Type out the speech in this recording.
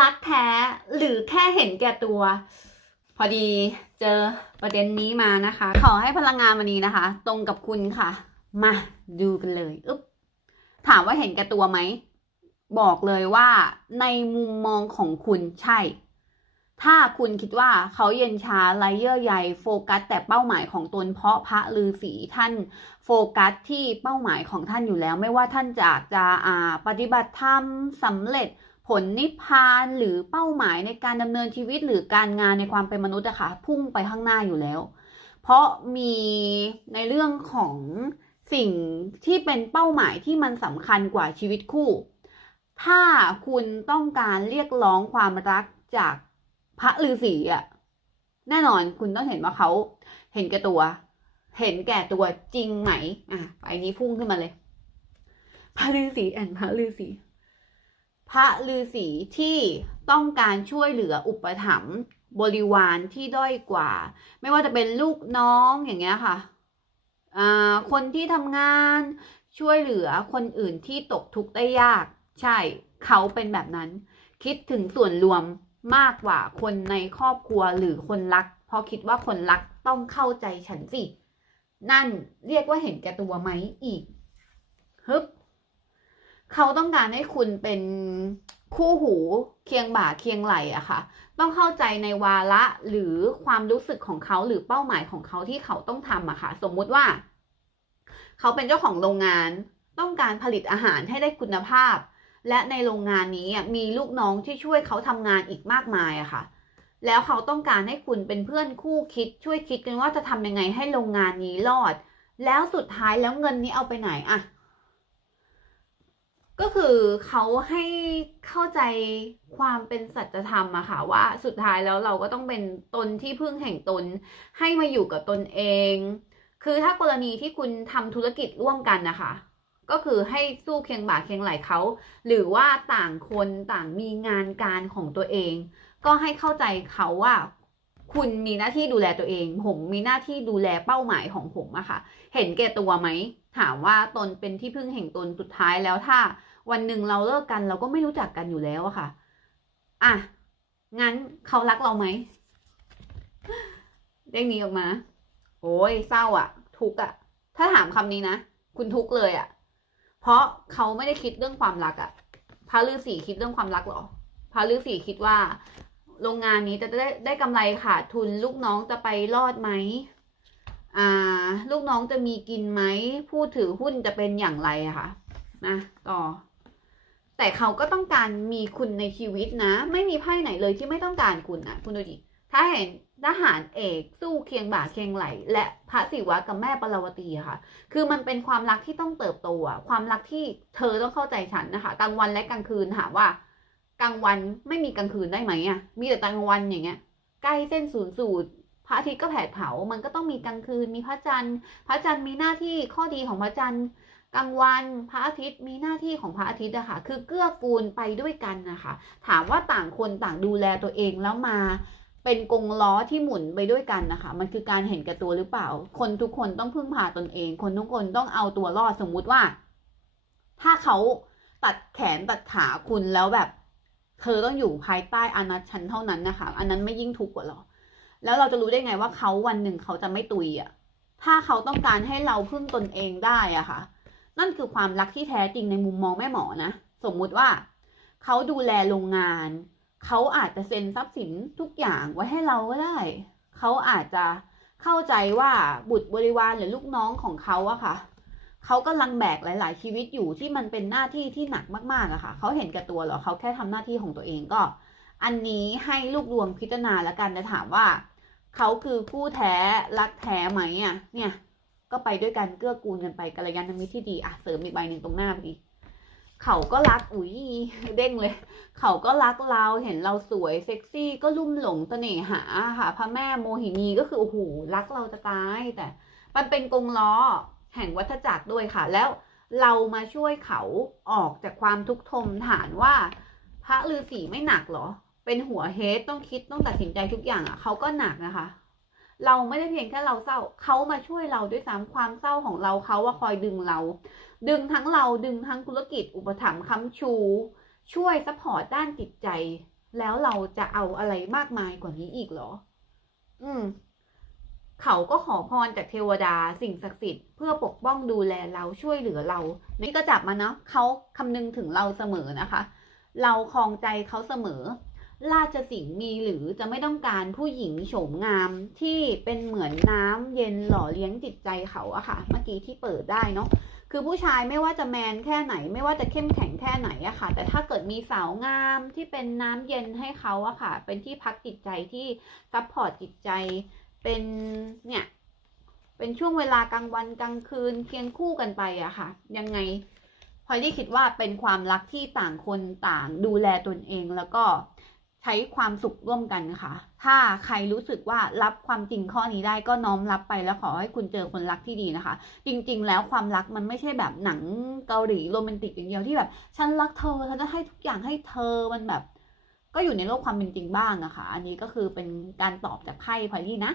รักแท้หรือแค่เห็นแก่ตัว พอดีเจอประเด็นนี้มานะคะ ขอให้พลังงานวันนี้นะคะ ตรงกับคุณค่ะ มาดูกันเลยอึ๊บถามว่าเห็นแก่ตัวไหม บอกเลยว่าในมุมมองของคุณใช่ ถ้าคุณคิดว่าเขาเย็นชาไรเยื่อใยโฟกัส แต่เป้าหมายของตนเพราะพระฤาษีท่านโฟกัสที่เป้าหมายของท่านอยู่แล้ว ไม่ว่าท่านจะจะอ่าปฏิบัติธรรมสำเร็จ ผลนิพพานหรือเป้าหมายในการดำเนินชีวิตหรือการงานในความเป็นมนุษย์อะค่ะพุ่งไปข้างหน้าอยู่แล้ว เพราะมีในเรื่องของสิ่งที่เป็นเป้าหมายที่มันสำคัญกว่าชีวิตคู่ ถ้าคุณต้องการเรียกร้องความรักจากพระฤาษีอะแน่นอนคุณต้องเห็นว่าเขาเห็นแก่ตัว เห็นแก่ตัวจริงไหม อะไปนี้พุ่งขึ้นมาเลยพระฤาษีแอนพระฤาษี ระฤาษีที่ต้องการช่วยเหลืออุปถัมภ์บริวารที่ด้อยกว่า ไม่ว่าจะเป็นลูกน้องอย่างเงี้ยค่ะคนที่ทำงานช่วยเหลือคนอื่นที่ตกทุกข์ได้ยาก ใช่เขาเป็นแบบนั้น คิดถึงส่วนรวมมากกว่าคนในครอบครัวหรือคนรัก เพราะคิดว่าคนรักต้องเข้าใจฉันสิ นั่นเรียกว่าเห็นแก่ตัวไหมอีกฮึบ เขาต้องการให้คุณเป็นคู่หูเคียงบ่าเคียงไหลอะค่ะ ต้องเข้าใจในวาระหรือความรู้สึกของเขาหรือเป้าหมายของเขาที่เขาต้องทำอะค่ะ สมมุติว่า เขาเป็นเจ้าของโรงงาน ต้องการผลิตอาหารให้ได้คุณภาพ และในโรงงานนี้มีลูกน้องที่ช่วยเขาทำงานอีกมากมายอะค่ะ แล้วเขาต้องการให้คุณเป็นเพื่อนคู่คิด ช่วยคิดกันว่าจะทำยังไงให้โรงงานนี้รอด แล้วสุดท้ายแล้วเงินนี้เอาไปไหนอะ ก็คือเขาให้เข้าใจความเป็นสัจธรรมอะค่ะว่าสุดท้ายแล้วเราก็ต้องเป็นตนที่พึ่งแห่งตน ให้มาอยู่กับตนเอง คือถ้ากรณีที่คุณทำธุรกิจร่วมกันนะคะ ก็คือให้สู้เคียงบ่าเคียงไหลเขา หรือว่าต่างคนต่างมีงานการของตัวเอง ก็ให้เข้าใจเขาว่า คุณมีหน้าที่ดูแลตัวเอง ผมมีหน้าที่ดูแลเป้าหมายของผมอะค่ะ เห็นแก่ตัวไหม ถามว่าตนเป็นที่พึ่งแห่งตนสุดท้ายแล้วถ้า วันหนึ่งเราเลิกกันเราก็ไม่รู้จักกันอยู่แล้วอะค่ะอะงั้นเขารักเราไหมเด้งนี้ออกมา โอ้ยเศร้าอะทุกอะถ้าถามคำนี้นะ คุณทุกเลยอะเพราะเขาไม่ได้คิดเรื่องความรักอะพระฤาษีคิดเรื่องความรักเหรอพระฤาษีคิดว่า โรงงานนี้จะได้ได้กำไรขาดทุนลูกน้องจะไปรอดไหมอ่า ลูกน้องจะมีกินไหมผู้ถือหุ้นจะเป็นอย่างไรอะค่ะนะต่อ แต่เขาก็ต้องการมีคุณในชีวิตนะ ไม่มีไพ่ไหนเลยที่ไม่ต้องการคุณนะคุณดูดิถ้าเห็นทหารเอกสู้เคียงบ่าเคียงไหล และพระศิวะกับแม่ปราวตีอะค่ะ คือมันเป็นความรักที่ต้องเติบโตอะความรักที่เธอต้องเข้าใจฉันนะคะกลางวันและกลางคืนถามว่า กลางวันไม่มีกลางคืนได้ไหมอะ มีแต่กลางวันอย่างเงี้ย ใกล้เส้นศูนย์สูตรพระอาทิตย์ก็แผดเผา มันก็ต้องมีกลางคืน มีพระจันทร์ พระจันทร์มีหน้าที่ข้อดีของพระจันทร์ กลางวัน พระอาทิตย์มีหน้าที่ของพระอาทิตย์อะค่ะ คือเกื้อกูลไปด้วยกันนะคะ ถามว่าต่างคนต่างดูแลตัวเองแล้วมาเป็นกงล้อที่หมุนไปด้วยกันนะคะ มันคือการเห็นแก่ตัวหรือเปล่า คนทุกคนต้องพึ่งพาตนเอง คนทุกคนต้องเอาตัวรอด สมมุติว่า ถ้าเขาตัดแขนตัดขาคุณแล้วแบบ เธอต้องอยู่ภายใต้อานัตฉันเท่านั้นนะคะ อันนั้นไม่ยิ่งทุกข์กว่าหรอ แล้วเราจะรู้ได้ไงว่าเขาวันหนึ่งเขาจะไม่ตุยอะ ถ้าเขาต้องการให้เราพึ่งตนเองได้อะค่ะ นั่นคือความรักที่แท้จริงในมุมมองแม่หมอนะ สมมุติว่า เขาดูแลโรงงาน เขาอาจจะเซ็นทรัพย์สินทุกอย่างไว้ให้เราก็ได้ เขาอาจจะเข้าใจว่าบุตรบริวารหรือลูกน้องของเขาอะค่ะ เขากำลังแบกหลาย ๆ ชีวิตอยู่ที่มันเป็นหน้าที่ที่หนักมากๆอะค่ะ เขาเห็นแก่ตัวหรอเขาแค่ทำหน้าที่ของตัวเองก็ อันนี้ให้ลูกดวงพิจารณาแล้วกันแต่ถามว่าเขาคือคู่แท้รักแท้ไหมอะเนี่ย ก็ไปด้วยกันเกื้อกูลกันไปกัลยาณมิตรที่ดีอะเสริมอีกใบหนึ่งตรงหน้าพอดีเขาก็รักอุ้ยเด้งเลย เขาก็รักเราเห็นเราสวยเซ็กซี่ก็ลุ่มหลงเสน่หาค่ะพระแม่โมหินีก็คือโอ้โหรักเราจะตายแต่ มันเป็นกงล้อ แห่งวัฏจักรด้วยค่ะ แล้วเรามาช่วยเขาออกจากความทุกข์ทมฐานว่า พระฤาษีไม่หนักเหรอ เป็นหัวเฮดต้องคิดต้องตัดสินใจทุกอย่างอะเขาก็หนักนะคะ เราไม่ได้เพียงแค่เราเศร้าเขามาช่วยเราด้วยซ้ำความเศร้าของเราเขาว่าคอยดึงเรา ดึงทั้งเราดึงทั้งธุรกิจอุปถัมภ์ค้ำชู ช่วยซัพพอร์ตด้านจิตใจ แล้วเราจะเอาอะไรมากมายกว่านี้อีกเหรอ อืม เขาก็ขอพรจากเทวดาสิ่งศักดิ์สิทธิ์เพื่อปกป้องดูแลเราช่วยเหลือเรานี่ก็จับมาเนาะเขาคำนึงถึงเราเสมอนะคะ เราคลองใจเขาเสมอ ราชสิงห์มีหรือจะไม่ต้องการผู้หญิงโฉมงามที่เป็นเหมือนน้ำเย็นหล่อเลี้ยงจิตใจเขาอะค่ะ เมื่อกี้ที่เปิดได้เนาะคือผู้ชายไม่ว่าจะแมนแค่ไหน ไม่ว่าจะเข้มแข็งแค่ไหนอะค่ะ แต่ถ้าเกิดมีสาวงามที่เป็นน้ำเย็นให้เขาอะค่ะ เป็นที่พักจิตใจที่ซัพพอร์ตจิตใจ เป็นเนี่ยเป็นช่วงเวลากลางวันกลางคืนเคียงคู่กันไปอะค่ะ ยังไงพอยได้คิดว่าเป็นความรักที่ต่างคนต่างดูแลตนเองแล้วก็ใช้ความสุขร่วมกันค่ะ ถ้าใครรู้สึกว่ารับความจริงข้อนี้ได้ก็น้อมรับไปแล้วขอให้คุณเจอคนรักที่ดีนะคะ จริง ๆ แล้วความรักมันไม่ใช่แบบหนังเกาหลีโรแมนติกอย่างเดียวที่แบบ ฉันรักเธอฉันจะให้ทุกอย่างให้เธอมันแบบ ก็อยู่ในโลกความเป็นจริงบ้างอะค่ะ อันนี้ก็คือเป็นการตอบจากไพ่พอยลี่นะ